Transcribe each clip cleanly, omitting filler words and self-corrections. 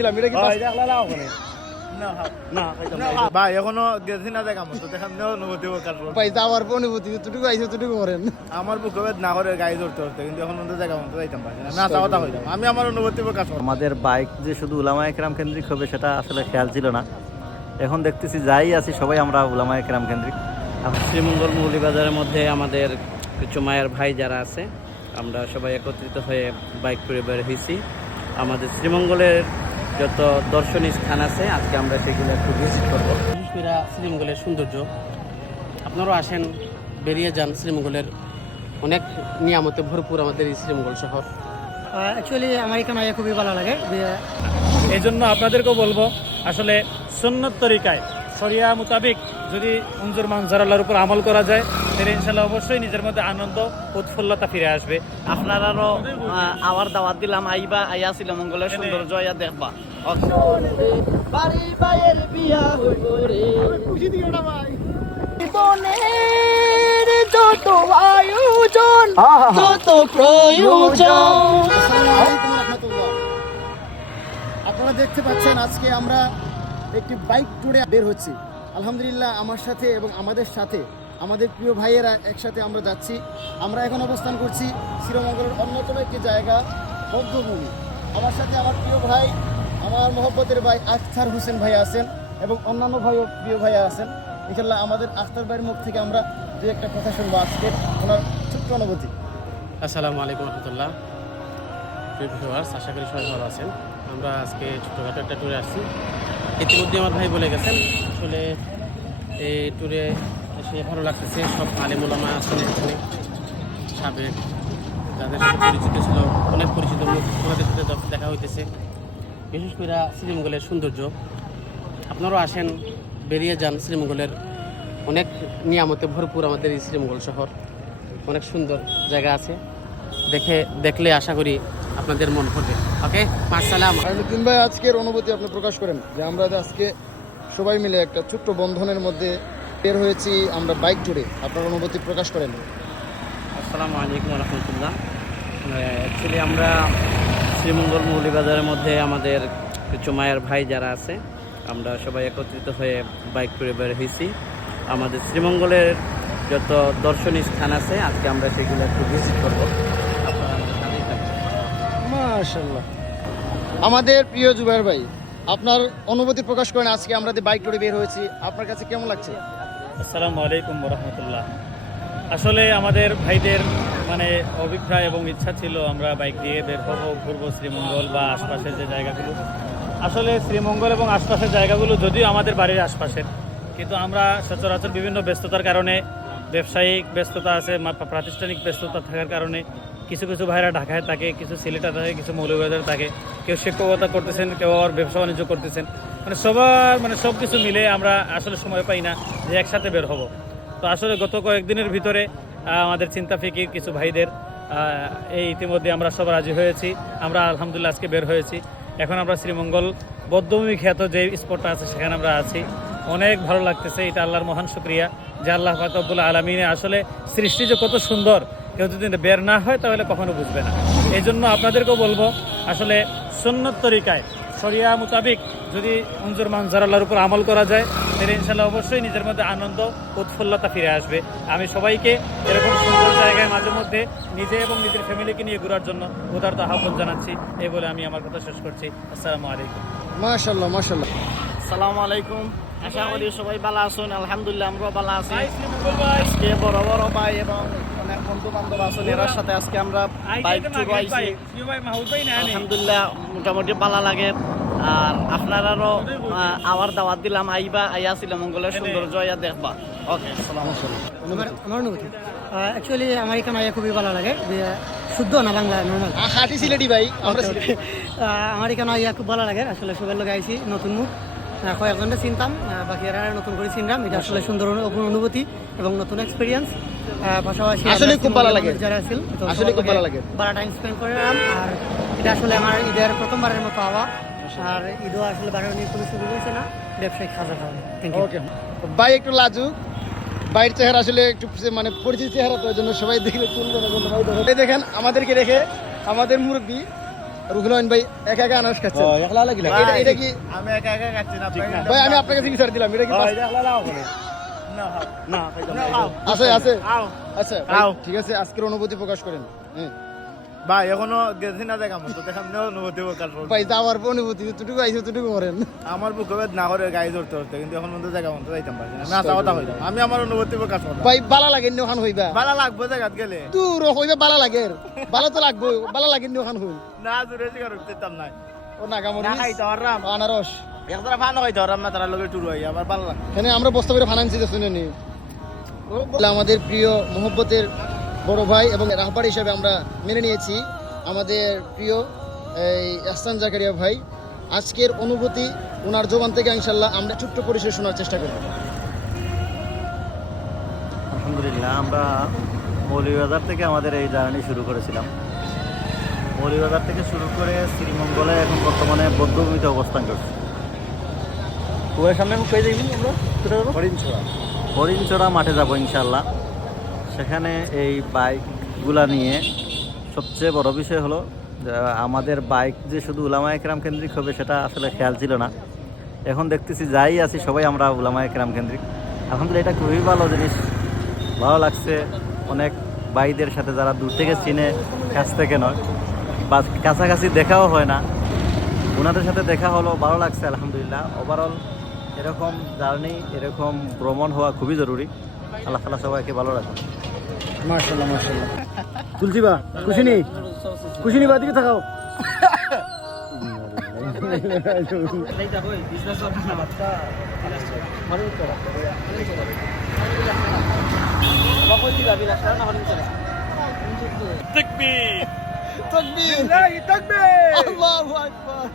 দিলাম এটা কি ভাই এখনো গেছি না দেখা মতো দেখাম অনুভূতি ভাই যাওয়ার অনুভূতি তুটুকু আইছে তুটুকু করেন আমার বুকে না করে গাড়ি ধরতে হতো কিন্তু এখন অন্য জায়গা মতো যাইতাম পারছি না চাওয়াটা হইতাম আমি আমার অনুভূতি প্রকাশ করব। আমাদের বাইক যে শুধু উলামায়ে কেরাম কেন্দ্রিক হবে সেটা আসলে খেয়াল ছিল না। এখন দেখতেছি যাই আছি সবাই আমরা উলামায়ে কেরাম কেন্দ্রিক। শ্রীমঙ্গল মৌলভীবাজারের মধ্যে আমাদের কিছু মায়ের ভাই যারা আছে আমরা সবাই একত্রিত হয়ে বাইক করে বের হয়েছি। আমাদের শ্রীমঙ্গলের যত দর্শনীয় স্থান আছে আজকে আমরা সেগুলো একটু ভিজিট করবো। বিশেষ করে শ্রীমঙ্গলের সৌন্দর্য আপনারাও আসেন, বেরিয়ে যান। শ্রীমঙ্গলের অনেক নিয়ামতে ভরপুর আমাদের এই শ্রীমঙ্গল শহর। অ্যাকচুয়ালি আমার এখানে খুবই ভালো লাগে। এই জন্য আপনাদেরকেও বলবো আসলে সুন্নত তরিকায় শরিয়া মোতাবেক যদি উনজুর মানজারাল্লাহর উপর আমল করা যায় তাহলে ইনশাল্লাহ অবশ্যই নিজের মধ্যে আনন্দ উৎফুল্লতা ফিরে আসবে। আপনারাও আবার দাওয়াত দিলাম, আইবা আইয়া শ্রীমঙ্গলের সৌন্দর্য আইয়া দেখবা। যত আয়োজন যত প্রয়োজন। আপনারা দেখতে পাচ্ছেন আজকে আমরা একটি বাইক ট্যুরে বের হচ্ছি। আলহামদুলিল্লাহ আমার সাথে এবং আমাদের সাথে আমাদের প্রিয় ভাইয়েরা একসাথে আমরা যাচ্ছি। আমরা এখন অবস্থান করছি শ্রীমঙ্গলের অন্যতম একটি জায়গা বৌদ্ধভূমি। আমার সাথে আমার প্রিয় ভাই, আমার মহব্বতের ভাই আখতার হোসেন ভাই আছেন এবং অন্যান্য ভাইও প্রিয় ভাইয়া আছেন। ইনশাআল্লাহ আমাদের আখতার ভাইয়ের মুখ থেকে আমরা দু একটা কথা শুনবো আজকে ওনার ছোট্ট অনুভূতি। আসসালামু আলাইকুম রহমতুল্লাহ। আশা করি সবাই ভালো আছেন। আমরা আজকে ছোটোখাটো একটা ট্যুরে আসছি। ইতিমধ্যে আমার ভাই বলে গেছেন আসলে এই ট্যুরে এসে ভালো লাগতেছে। সব আলেম ওলামা আছেন এখানে, সাবেক যাদের সাথে পরিচিত ছিল, অনেক পরিচিত মুখ ওনাদের সাথে দেখা হইতেছে। বিশেষ করে শ্রীমঙ্গলের সৌন্দর্য আপনারাও আসেন, বেরিয়ে যান। শ্রীমঙ্গলের অনেক নিয়ামতে ভরপুর আমাদের এই শ্রীমঙ্গল শহর। অনেক সুন্দর জায়গা আছে, দেখলে আশা করি আপনাদের মন ভরবে। ওকে, আসসালাম। দিন ভাই আজকের অনুভূতি আপনি প্রকাশ করেন যে আমরা আজকে সবাই মিলে একটা ছোট্ট বন্ধনের মধ্যে বের হয়েছি আমরা বাইক ট্যুরে, আপনার অনুভূতি প্রকাশ করেন। আসসালামু আলাইকুম রহমতুল্লাহ। অ্যাকচুয়ালি আমরা শ্রীমঙ্গল মৌলভীবাজারের মধ্যে আমাদের কিছু মায়ের ভাই যারা আছে আমরা সবাই একত্রিত হয়ে বাইক করে বের হয়েছি। আমাদের শ্রীমঙ্গলের যত দর্শনীয় স্থান আছে আজকে আমরা সেগুলো একটু ভিজিট করবো। মাশাআল্লাহ। আমাদের প্রিয় জুবাইর ভাই, আপনার অনুভূতি প্রকাশ করেন। আজকে আমরা যে বাইক ট্যুরে বের হয়েছি, আপনার কাছে কেমন লাগছে? আসসালামু আলাইকুম রহমতুল্লাহ। আসলে আমাদের ভাইদের অভিপ্রায় এবং ইচ্ছা ছিল আমরা বাইক দিয়ে বের হবো, ঘুরবো শ্রীমঙ্গল বা আশপাশের যে জায়গাগুলো। আসলে শ্রীমঙ্গল এবং আশপাশের জায়গাগুলো যদিও আমাদের বাড়ির আশপাশের, কিন্তু আমরা সচরাচর বিভিন্ন ব্যস্ততার কারণে, ব্যবসায়িক ব্যস্ততা আছে, প্রাতিষ্ঠানিক ব্যস্ততা থাকার কারণে কিছু কিছু ভাইরা ঢাকায় থাকে, কিছু সিলেটে থাকে, কিছু মৌলভীবাজারে থাকে, কেউ শিক্ষকতা করতেছেন, কেউ আর ব্যবসা বাণিজ্য করতেছেন। সবার সব কিছু মিলে আমরা আসলে সময় পাই না যে একসাথে বের হব। তো আসলে গত কয়েকদিনের ভিতরে আমাদের চিন্তা ফিকির কিছু ভাইদের এই ইতিমধ্যে আমরা সব রাজি হয়েছি। আমরা আলহামদুলিল্লাহ আজকে বের হয়েছি। এখন আমরা শ্রীমঙ্গল বৌদ্ধভূমি খ্যাত যে স্পটটা আছে সেখানে আমরা আছি। অনেক ভালো লাগতেছে। এটা আল্লাহর মহান শুকরিয়া যে আল্লাহ পাক রব্বুল আলামিনে আসলে সৃষ্টি যে কত সুন্দর, কেউ যদি বের না হয় তাহলে কখনো বুঝবে না। এই জন্য আপনাদেরকেও বলবো আসলে সুন্নত তরিকায় শরিয়া মোতাবেক যদি উনজুর মানজারাল্লাহর উপর আমল করা যায় তাহলে ইনশাল্লাহ অবশ্যই নিজের মধ্যে আনন্দ উৎফুল্লতা ফিরে আসবে। আমি সবাইকে এরকম সুন্দর জায়গায় মাঝে মধ্যে নিজে এবং নিজের ফ্যামিলিকে নিয়ে ঘোরার জন্য উদারত আহ্বান জানাচ্ছি। এই বলে আমি আমার কথা শেষ করছি। আসসালামু আলাইকুম। মাশাআল্লাহ মাশাআল্লাহ। আসসালামু আলাইকুম। আশা করি সবাই ভালো আছেন। আলহামদুলিল্লাহ আমরাও ভালো আছি। আজকে বড় বড় ভাই এবং অনেক বন্ধু বান্ধব আছেন, এর সাথে আজকে আমরা বাইক ট্যুর আইছি। আলহামদুলিল্লাহ মোটামুটি ভালো লাগে। আর আপনারাও আবার দাওয়াত দিলাম, আইবা আইয়া শ্রীমঙ্গলের সৌন্দর্য আইয়া দেখবা। ওকে, আসসালামু আলাইকুম। আমার অনুভূতি অ্যাকচুয়ালি আমার এখানে খুবই ভালো লাগে। শুদ্ধ না বাংলা নর্মাল হাঁটি সিলেটি ভাই। আমার এখানে খুব ভালো লাগে। আসলে সবার লোক আইছি, নতুন মুখ কয়েকজনটা চিনতাম, বাকি এরা নতুন করে চিনলাম। এটা আসলে সুন্দর অনুভূতি এবং নতুন এক্সপিরিয়েন্স। পাশাপাশি আসলে খুব ভালো লাগে, যারা ছিল আসলে খুব ভালো লাগে। ভালো টাইম স্পেন্ড করলাম। আর এটা আসলে আমার ঈদের প্রথমবারের মতো হওয়া। আর ঈদও আসলে বাড়ি নিয়ে কোনো সুযোগ হয়েছে না ব্যবসায়িক খাজা খাওয়া। Thank you. ওকে ভাই, একটু লাজুক বাইরের চেহারা, আসলে একটু পরিচিত চেহারা, তো জন্য সবাই দেখলে তুলবে না। দেখেন আমাদেরকে রেখে আমাদের মুরব্বী রুহুল আমিন ভাই একা একা আনারস খাচ্ছেন এটা কি আমি একা একা খাচ্ছি না ভাই আমি আপনার কাছে বিচার দিলাম এটা কি আছে আছে আচ্ছা ভাই, আও। ঠিক আছে আজকের অনুভূতি প্রকাশ করেন। হ্যাঁ ভাই এখনো গেছি না দেখা মতো দেখাম অনুভূতি প্রকাশ করবো। ভাই যাওয়ার অনুভূতি যতটুকু আইছে ততটুকু করেন। আমার বুক হবে না করে গাড়ি ধরতে ধরতে কিন্তু এখন মতো জায়গা মতো যাইতাম পারছি না আসা কথা হইতাম আমি আমার অনুভূতি প্রকাশ করলাম ভাই বালা লাগেন ওখান হইবা ভালো লাগবে জায়গাত গেলে দূর হইবা বালা লাগে বালা তো লাগবে বালা লাগেন ওখান হই না দূরে শিকার করতাম না ও নাগামরি না খাইতে পারলাম আনারস একদরা ভালো খাইতে পারলাম না তারা লোকের টুর হই আবার ভালো লাগে এখানে আমরা বস্তা করে ফাইন্যান্স দিতে শুনে নি আমাদের প্রিয় মোহব্বতের বড় ভাই এবং রাহবার হিসেবে আমরা মেনে নিয়েছি আমাদের প্রিয় এই আহসান জাকারিয়া ভাই। আজকের অনুভূতি ওনার জবান থেকে ইনশাল্লাহ আমরা ছোট্ট পরিসরে শোনার চেষ্টা করব। আলহামদুলিল্লাহ, আমরা মৌলভীবাজার থেকে আমাদের এই জার্নি শুরু করেছিলাম। মৌলভীবাজার থেকে শুরু করে শ্রীমঙ্গলে এখন বর্তমানে বৌদ্ধভূমিতে অবস্থান করছি। কুয়ের সামনে এখন কই যাই আমরা হরিণচড়া মাঠে যাব ইনশাল্লাহ। সেখানে এই বাইকগুলা নিয়ে সবচেয়ে বড় বিষয় হলো যে আমাদের বাইক যে শুধু উলামা একরাম কেন্দ্রিক হবে সেটা আসলে খেয়াল ছিল না। এখন দেখতেছি যাই আছি সবাই আমরা উলামা একরাম কেন্দ্রিক। আলহামদুলিল্লাহ, এটা খুবই ভালো জিনিস, ভালো লাগছে। অনেক ভাইদের সাথে যারা দূর থেকে চিনে, কাছ থেকে নয় বা কাছাকাছি দেখাও হয় না, ওনাদের সাথে দেখা হলো, ভালো লাগছে আলহামদুলিল্লাহ। ওভারঅল এরকম জার্নি, এরকম ভ্রমণ হওয়া খুবই জরুরি। আল্লাহ তাআলা সবাইকে ভালো রাখুন। মাশাআল্লাহ মাশাআল্লাহ। তুলসী বা খুশি নি বাদিকে থাকাও তাকবীর আল্লাহু আকবার।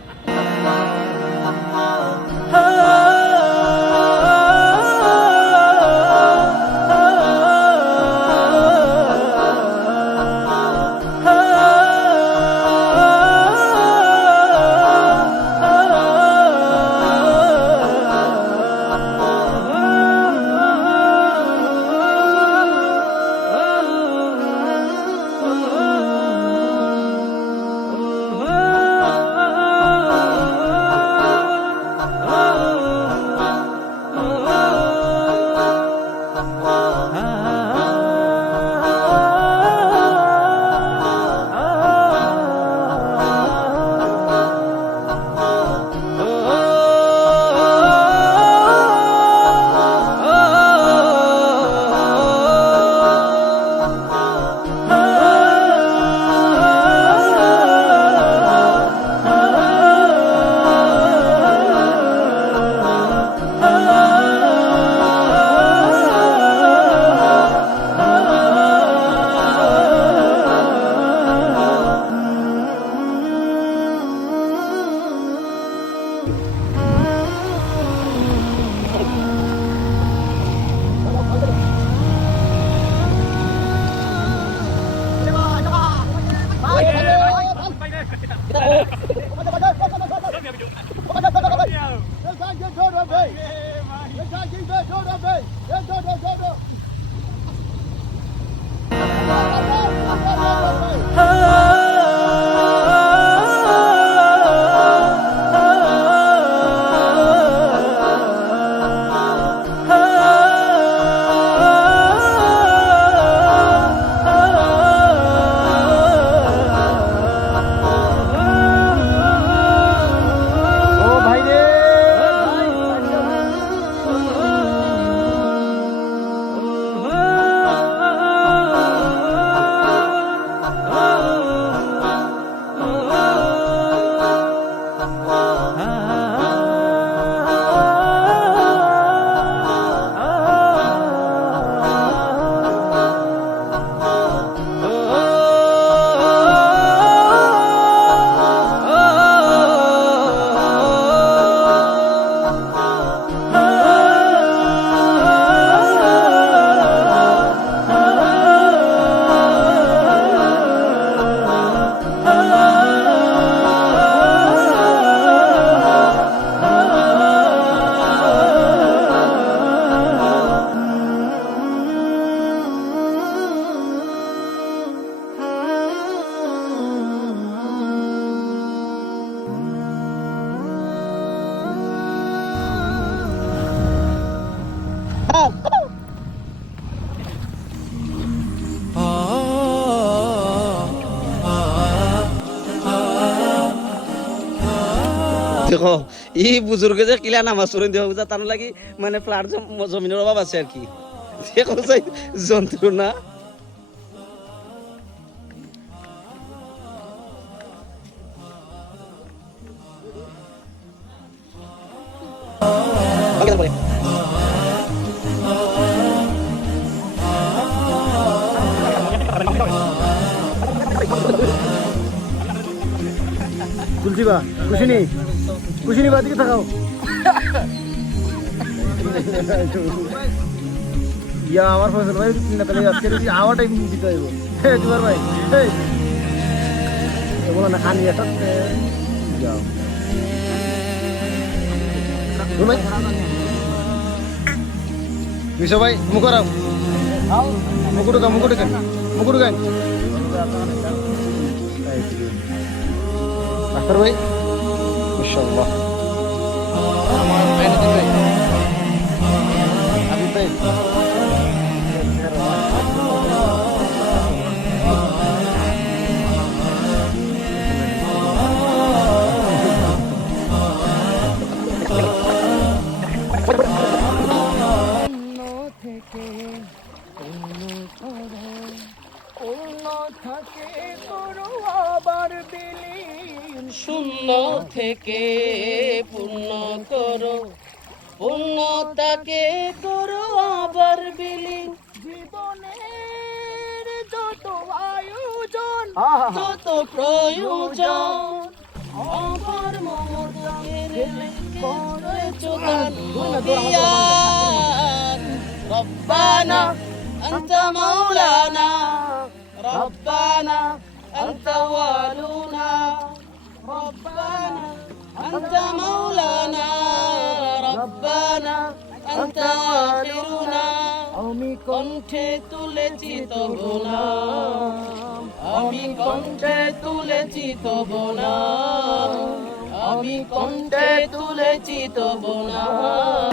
দেখো ই বুজুর্গে যে কিলা নামাজ পড়েন দেখো তার লাগি মানে প্লাট জমিনের অভাব আছে আর কি দেখো চাই যন্ত্রণা তুলছি বা খুশি নি বা দিকে থাকাও ইয়া আমার ফসল ভাই না তাহলে আজকে দেখি আওয়া টাইম দিতে হইব দুবার ভাই বলো না খানি এটা যাও ভাই বিশো ভাই মুখরাও মুকুটু গান আখতার ভাই মাশাআল্লাহ আমার মেহনতি ভাই আবিদ ভাই শূন্য থেকে পূর্ণ করো পূর্ণতাকে করো আবার বিলীন জীবনের যত আয়োজন যত প্রয়োজন আমার মমতার করেছো দান দুনিয়ার রব্বানা আনতা মাওলানা রব্বানা আনতা ওয়ালুনা ربنا أنت مولانا ربنا أنت آخرنا আমি কণ্ঠে তুলেছি তব নাম আমি কণ্ঠে তুলেছি তব নাম আমি কণ্ঠে তুলেছি তব নাম